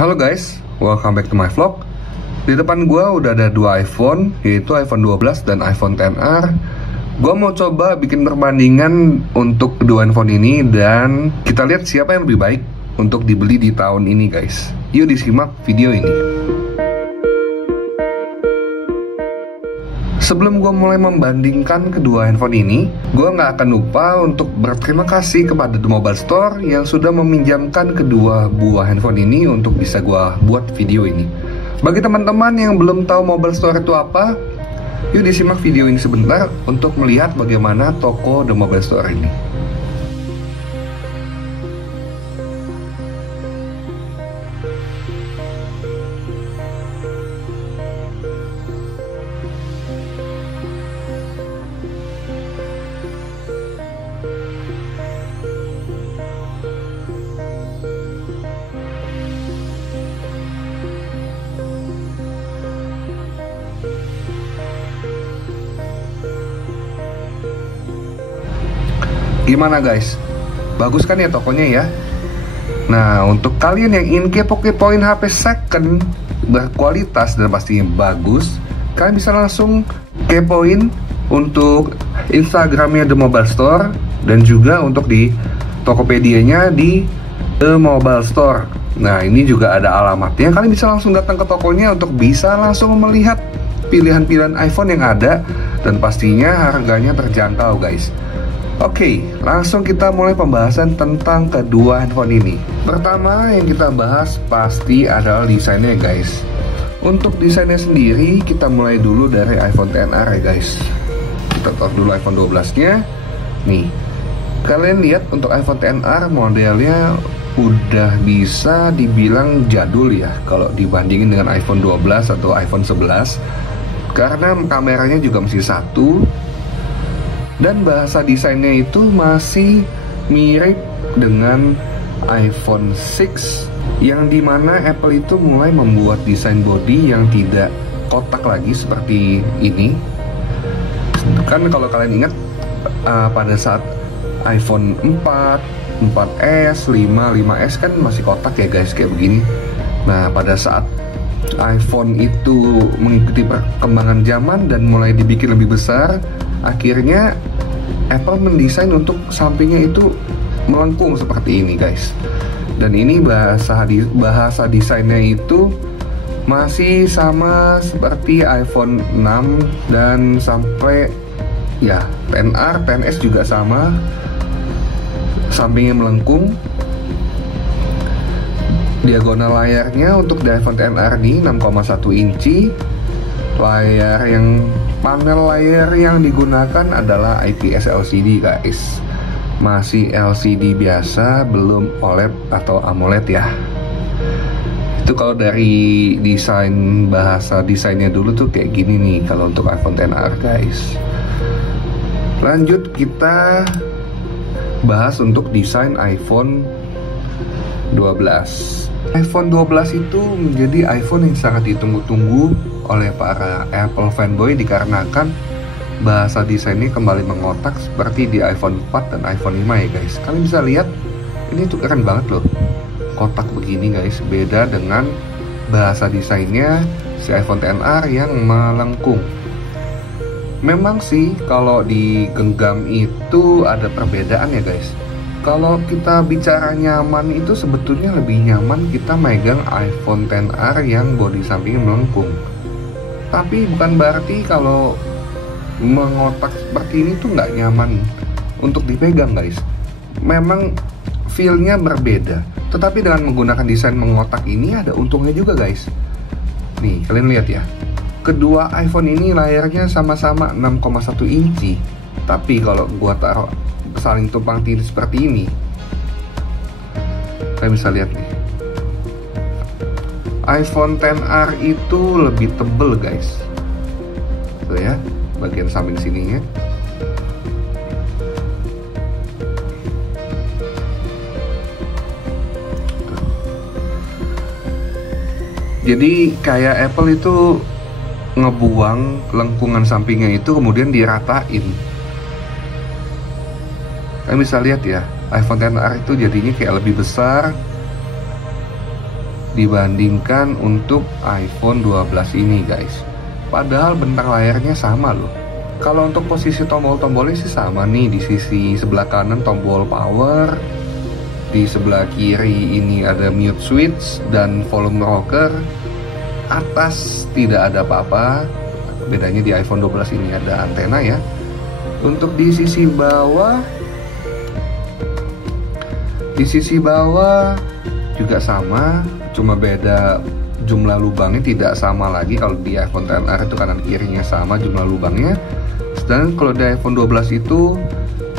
Halo guys, welcome back to my vlog. Di depan gue udah ada dua iPhone, yaitu iPhone 12 dan iPhone XR. Gue mau coba bikin perbandingan untuk kedua handphone ini, dan kita lihat siapa yang lebih baik untuk dibeli di tahun ini guys. Yuk disimak video ini. Sebelum gue mulai membandingkan kedua handphone ini, gue nggak akan lupa untuk berterima kasih kepada The Mobile Store yang sudah meminjamkan kedua buah handphone ini untuk bisa gue buat video ini. Bagi teman-teman yang belum tahu Mobile Store itu apa, yuk disimak video ini sebentar untuk melihat bagaimana toko The Mobile Store ini. Gimana guys? Bagus kan ya tokonya ya? Nah, untuk kalian yang ingin kepo-kepoin HP second berkualitas dan pastinya bagus, kalian bisa langsung kepoin untuk Instagramnya The Mobile Store, dan juga untuk di Tokopedia-nya di The Mobile Store. Nah, ini juga ada alamatnya. Kalian bisa langsung datang ke tokonya untuk bisa langsung melihat pilihan-pilihan iPhone yang ada, dan pastinya harganya terjangkau guys. Oke, langsung kita mulai pembahasan tentang kedua handphone ini. Pertama yang kita bahas pasti adalah desainnya guys. Untuk desainnya sendiri, kita mulai dulu dari iPhone XR ya guys. Kita taruh dulu iPhone 12-nya. Nih, kalian lihat untuk iPhone XR modelnya udah bisa dibilang jadul ya kalau dibandingin dengan iPhone 12 atau iPhone 11. Karena kameranya juga masih satu, dan bahasa desainnya itu masih mirip dengan iPhone 6, yang dimana Apple itu mulai membuat desain body yang tidak kotak lagi seperti ini. Kan kalau kalian ingat pada saat iPhone 4, 4S, 5, 5S kan masih kotak ya guys, kayak begini. Nah, pada saat iPhone itu mengikuti perkembangan zaman dan mulai dibikin lebih besar, akhirnya Apple mendesain untuk sampingnya itu melengkung seperti ini guys. Dan ini bahasa desainnya itu masih sama seperti iPhone 6 dan sampai ya XR, XS juga sama, sampingnya melengkung. Diagonal layarnya untuk di iPhone XR ini 6,1 inci. Panel layar yang digunakan adalah IPS LCD guys. Masih LCD biasa, belum OLED atau AMOLED ya. Itu kalau dari bahasa desainnya dulu tuh kayak gini nih kalau untuk iPhone XR guys. Lanjut kita bahas untuk desain iPhone 12. iPhone 12 itu menjadi iPhone yang sangat ditunggu-tunggu oleh para Apple fanboy dikarenakan bahasa desainnya kembali mengotak seperti di iPhone 4 dan iPhone 5 ya guys. Kalian bisa lihat ini tuh keren banget loh, kotak begini guys, beda dengan bahasa desainnya si iPhone XR yang melengkung. Memang sih kalau digenggam itu ada perbedaan ya guys. Kalau kita bicara nyaman itu sebetulnya lebih nyaman kita megang iPhone XR yang bodi sampingnya melengkung. Tapi bukan berarti kalau mengotak seperti ini tuh nggak nyaman untuk dipegang guys. Memang feel-nya berbeda. Tetapi dengan menggunakan desain mengotak ini ada untungnya juga guys. Nih kalian lihat ya, kedua iPhone ini layarnya sama-sama 6,1 inci. Tapi kalau gua taruh saling tumpang tindih seperti ini, kalian bisa lihat nih, iPhone XR itu lebih tebel guys. Tuh ya, bagian samping sininya. Jadi kayak Apple itu ngebuang lengkungan sampingnya itu kemudian diratain. Kalian bisa lihat ya, iPhone XR itu jadinya kayak lebih besar. dibandingkan untuk iPhone 12 ini guys. Padahal bentang layarnya sama loh. Kalau untuk posisi tombol-tombolnya sih sama nih. Di sisi sebelah kanan tombol power, di sebelah kiri ini ada mute switch dan volume rocker. Atas tidak ada apa-apa. Bedanya di iPhone 12 ini ada antena ya. Untuk di sisi bawah juga sama, cuma beda jumlah lubangnya tidak sama lagi. Kalau di iPhone XR itu kanan kirinya sama jumlah lubangnya. Sedangkan kalau di iPhone 12 itu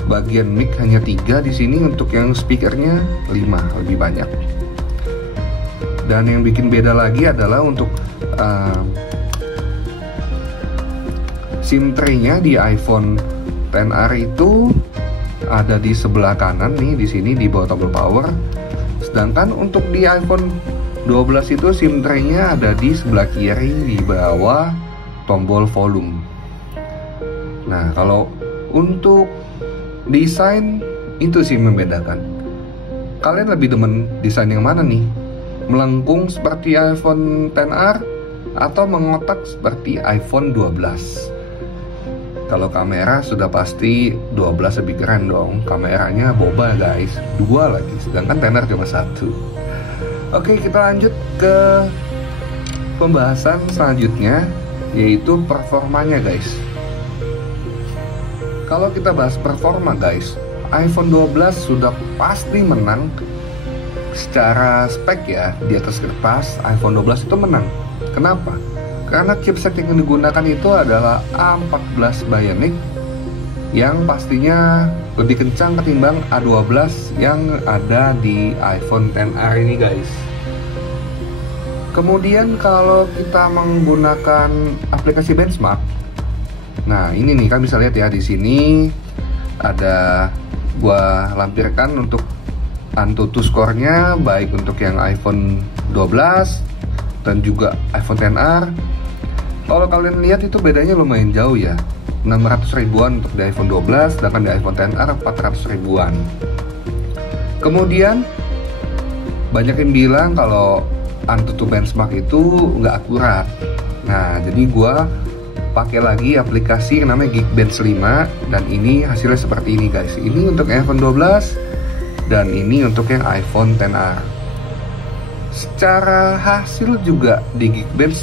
bagian mic hanya 3, di sini untuk yang speakernya 5, lebih banyak. Dan yang bikin beda lagi adalah untuk SIM tray-nya di iPhone XR itu ada di sebelah kanan nih, di sini di bawah tombol power. Sedangkan untuk di iPhone 12 itu SIM tray-nya ada di sebelah kiri di bawah tombol volume. Nah, kalau untuk desain itu sih membedakan. Kalian lebih demen desain yang mana nih? Melengkung seperti iPhone XR atau mengotak seperti iPhone 12? Kalau kamera sudah pasti 12 lebih keren dong. Kameranya boba guys, 2 lagi, sedangkan XR cuma 1. Oke, kita lanjut ke pembahasan selanjutnya, yaitu performanya guys. Kalau kita bahas performa guys, iPhone 12 sudah pasti menang secara spek ya. Di atas kertas iPhone 12 itu menang. Kenapa? Karena chipset yang digunakan itu adalah A14 Bionic yang pastinya lebih kencang ketimbang A12 yang ada di iPhone XR ini guys. Kemudian kalau kita menggunakan aplikasi benchmark, nah ini nih kan bisa lihat ya, di sini ada gua lampirkan untuk AnTuTu skornya, baik untuk yang iPhone 12 dan juga iPhone XR. Kalau kalian lihat itu bedanya lumayan jauh ya, 600 ribuan untuk di iPhone 12, sedangkan di iPhone XR 400 ribuan. Kemudian banyak yang bilang kalau AnTuTu benchmark itu nggak akurat. Nah, jadi gua pakai lagi aplikasi yang namanya Geekbench 5, dan ini hasilnya seperti ini guys. Ini untuk iPhone 12 dan ini untuk yang iPhone XR. Secara hasil juga di Geekbench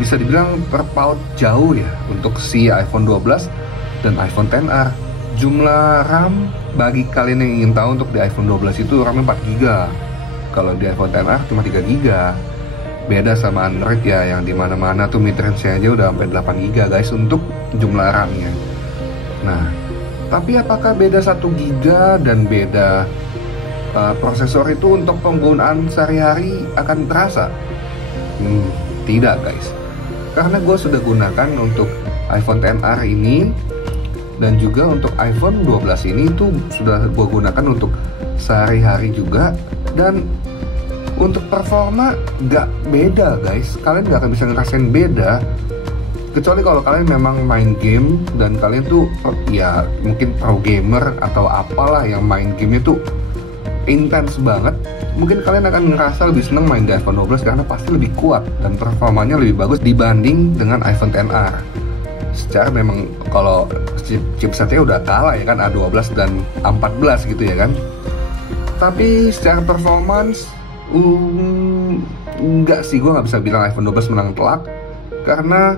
bisa dibilang terpaut jauh ya untuk si iPhone 12 dan iPhone XR. Jumlah RAM bagi kalian yang ingin tahu, untuk di iPhone 12 itu RAM-nya 4 GB. Kalau di iPhone XR cuma 3 GB. Beda sama Android ya, yang dimana-mana tuh midrange-nya aja udah sampai 8 GB guys untuk jumlah RAM-nya. Nah, tapi apakah beda 1 GB dan beda prosesor itu untuk penggunaan sehari-hari akan terasa? Tidak guys. Karena gue sudah gunakan untuk iPhone XR ini dan juga untuk iPhone 12 ini tuh sudah gue gunakan untuk sehari-hari juga, dan untuk performa gak beda guys. Kalian gak akan bisa ngerasain beda, kecuali kalau kalian memang main game dan kalian tuh ya mungkin pro gamer atau apalah yang main gamenya tuh intens banget. Mungkin kalian akan ngerasa lebih seneng main di iPhone 12 karena pasti lebih kuat dan performanya lebih bagus dibanding dengan iPhone XR. Secara memang kalau chipsetnya udah kalah ya kan, A12 dan A14 gitu ya kan. Tapi secara performance enggak sih, gue nggak bisa bilang iPhone 12 menang telak, karena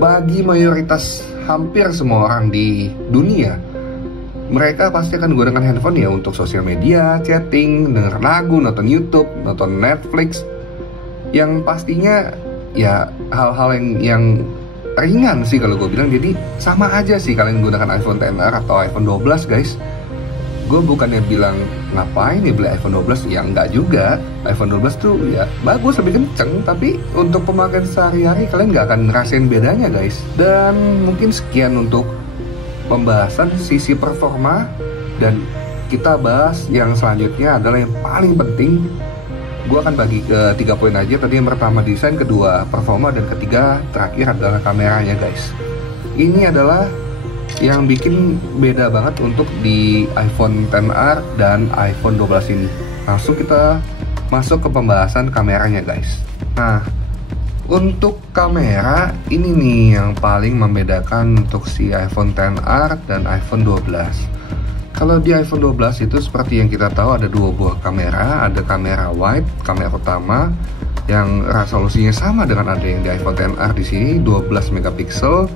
bagi mayoritas hampir semua orang di dunia, mereka pasti akan menggunakan handphone ya untuk sosial media, chatting, denger lagu, nonton YouTube, nonton Netflix, yang pastinya ya hal-hal yang ringan sih kalau gue bilang. Jadi sama aja sih kalian menggunakan iPhone XR atau iPhone 12 guys. Gue bukannya bilang ngapain nih beli iPhone 12, ya enggak juga. iPhone 12 tuh ya bagus, lebih kenceng, tapi untuk pemakaian sehari-hari kalian nggak akan ngerasain bedanya guys. Dan mungkin sekian untuk pembahasan sisi performa, dan kita bahas yang selanjutnya adalah yang paling penting. Gue akan bagi ke 3 poin aja. Tadi yang pertama desain, kedua performa, dan ketiga terakhir adalah kameranya guys. Ini adalah yang bikin beda banget untuk di iPhone XR dan iPhone 12 ini. Langsung kita masuk ke pembahasan kameranya guys. Nah, untuk kamera ini nih yang paling membedakan untuk si iPhone XR dan iPhone 12. Kalau di iPhone 12 itu seperti yang kita tahu ada dua buah kamera, ada kamera wide, kamera utama yang resolusinya sama dengan ada yang di iPhone XR di sini 12 megapiksel,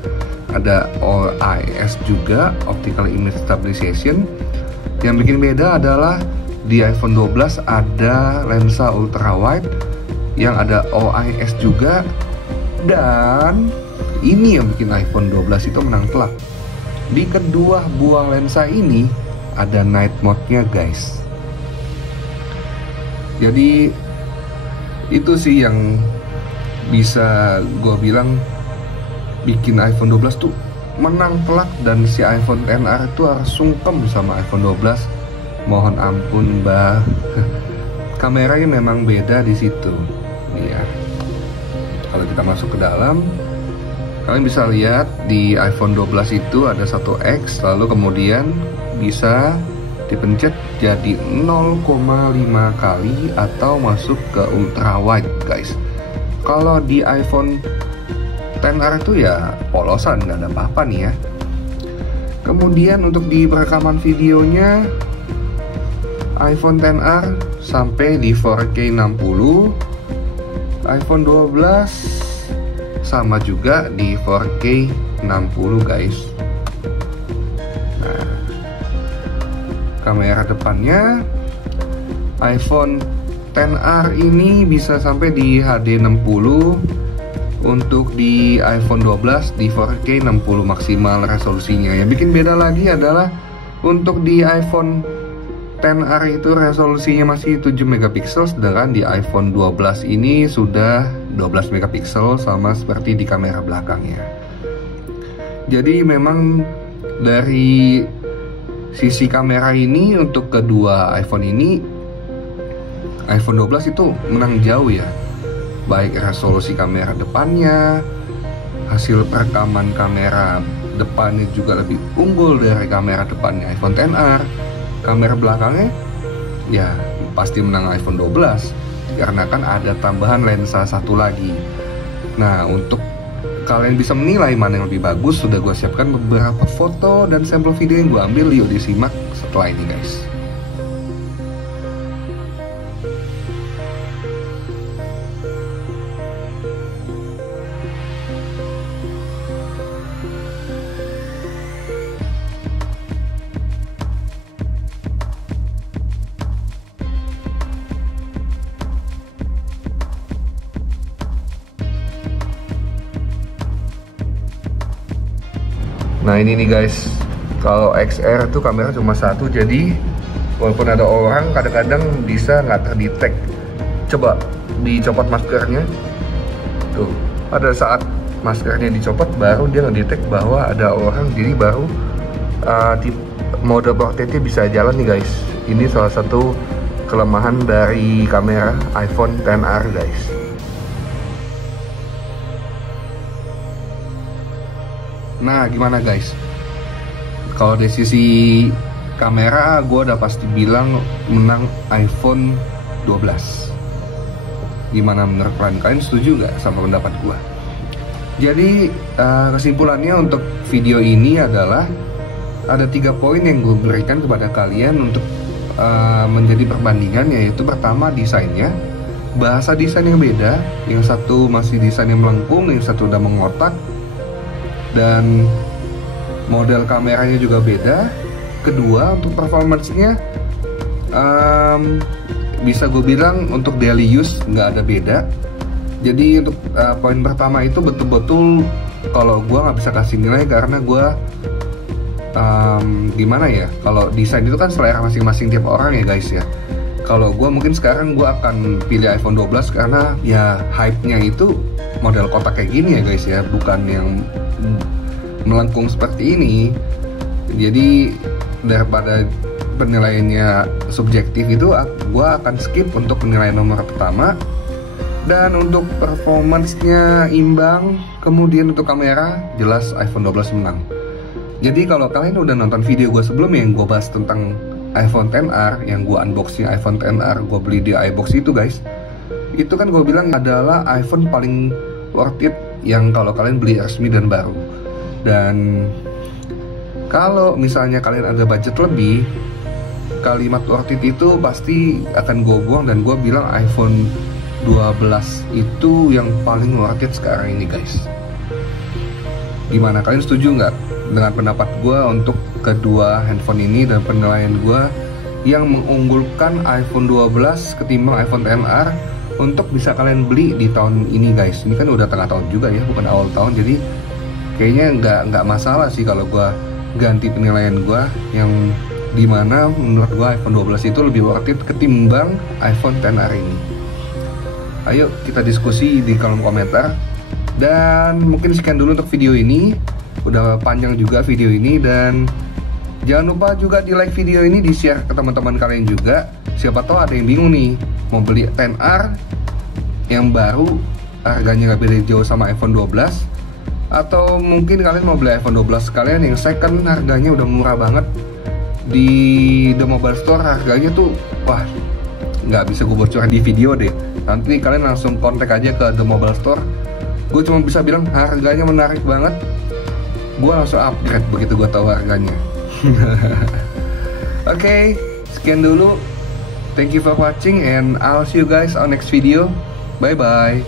ada OIS juga, Optical Image Stabilization. Yang bikin beda adalah di iPhone 12 ada lensa ultra wide yang ada OIS juga, dan ini yang bikin iPhone 12 itu menang telak. Di kedua buah lensa ini ada night mode-nya guys. Jadi itu sih yang bisa gue bilang bikin iPhone 12 tuh menang telak, dan si iPhone XR itu harus sungkem sama iPhone 12. Mohon ampun mbak, kameranya memang beda di situ. Ya, kalau kita masuk ke dalam, kalian bisa lihat di iPhone 12 itu ada 1x, lalu kemudian bisa dipencet jadi 0,5 kali atau masuk ke ultra wide guys. Kalau di iPhone XR itu ya polosan, nggak ada apa-apa nih ya. Kemudian untuk di perekaman videonya, iPhone XR sampai di 4K 60, iPhone 12 sama juga di 4K 60 guys. Nah, kamera depannya iPhone XR ini bisa sampai di HD 60. Untuk di iPhone 12 di 4K 60 maksimal resolusinya. Yang bikin beda lagi adalah untuk di iPhone XR itu resolusinya masih 7 megapiksel, sedangkan di iPhone 12 ini sudah 12 megapiksel sama seperti di kamera belakangnya. Jadi memang dari sisi kamera ini untuk kedua iPhone ini, iPhone 12 itu menang jauh ya. Baik resolusi kamera depannya, hasil perekaman kamera depannya juga lebih unggul dari kamera depannya iPhone XR. Kamera belakangnya ya pasti menang iPhone 12 karena kan ada tambahan lensa satu lagi. Nah, untuk kalian bisa menilai mana yang lebih bagus, sudah gue siapkan beberapa foto dan sampel video yang gue ambil. Yuk disimak setelah ini guys. Nah ini nih guys, kalau XR tuh kamera cuma satu, jadi walaupun ada orang kadang-kadang bisa nggak terdetek. Coba dicopot maskernya, tuh pada saat maskernya dicopot baru dia ngedetek bahwa ada orang, jadi baru mode portraitnya bisa jalan nih guys. Ini salah satu kelemahan dari kamera iPhone XR guys. Nah gimana guys, kalau dari sisi kamera gue udah pasti bilang menang iPhone 12. Gimana menurut kalian setuju nggak sama pendapat gue? Jadi kesimpulannya untuk video ini adalah ada 3 poin yang gue berikan kepada kalian untuk menjadi perbandingan, yaitu pertama desainnya, bahasa desain yang beda, yang satu masih desain yang melengkung, yang satu udah mengotak, dan model kameranya juga beda. Kedua, untuk performance-nya bisa gue bilang untuk daily use nggak ada beda. Jadi untuk poin pertama itu betul-betul kalau gue nggak bisa kasih nilai karena gue gimana ya, kalau desain itu kan selera masing-masing tiap orang ya guys ya. Kalau gue mungkin sekarang gue akan pilih iPhone 12 karena ya hype-nya itu model kotak kayak gini ya guys ya, bukan yang melengkung seperti ini. Jadi daripada penilaiannya subjektif itu, gue akan skip untuk penilaian nomor pertama. Dan untuk performance-nya imbang. Kemudian untuk kamera jelas iPhone 12 menang. Jadi kalau kalian udah nonton video gue sebelumnya yang gue bahas tentang iPhone XR yang gue unboxing, iPhone XR gue beli di iBox itu guys, itu kan gue bilang adalah iPhone paling worth it yang kalau kalian beli resmi dan baru. Dan kalau misalnya kalian ada budget lebih, kalimat worth it itu pasti akan gue buang, dan gue bilang iPhone 12 itu yang paling worth it sekarang ini guys. Gimana, kalian setuju nggak dengan pendapat gue untuk kedua handphone ini dan penilaian gue yang mengunggulkan iPhone 12 ketimbang iPhone XR untuk bisa kalian beli di tahun ini guys? Ini kan udah tengah tahun juga ya, bukan awal tahun, jadi kayaknya nggak masalah sih kalau gue ganti penilaian gue, yang dimana menurut gue iPhone 12 itu lebih worth it ketimbang iPhone XR ini. Ayo kita diskusi di kolom komentar. Dan mungkin sekian dulu untuk video ini, udah panjang juga video ini, dan jangan lupa juga di like video ini, di share ke teman-teman kalian juga. Siapa tahu ada yang bingung nih mau beli XR yang baru, harganya nggak beda jauh sama iPhone 12, atau mungkin kalian mau beli iPhone 12 kalian yang second, harganya udah murah banget di The Mobile Store. Harganya tuh wah, nggak bisa gue bocorin di video deh, nanti kalian langsung kontak aja ke The Mobile Store. Gue cuma bisa bilang harganya menarik banget, gue langsung upgrade begitu gue tahu harganya. Oke, sekian dulu. Thank you for watching and I'll see you guys on next video. Bye bye.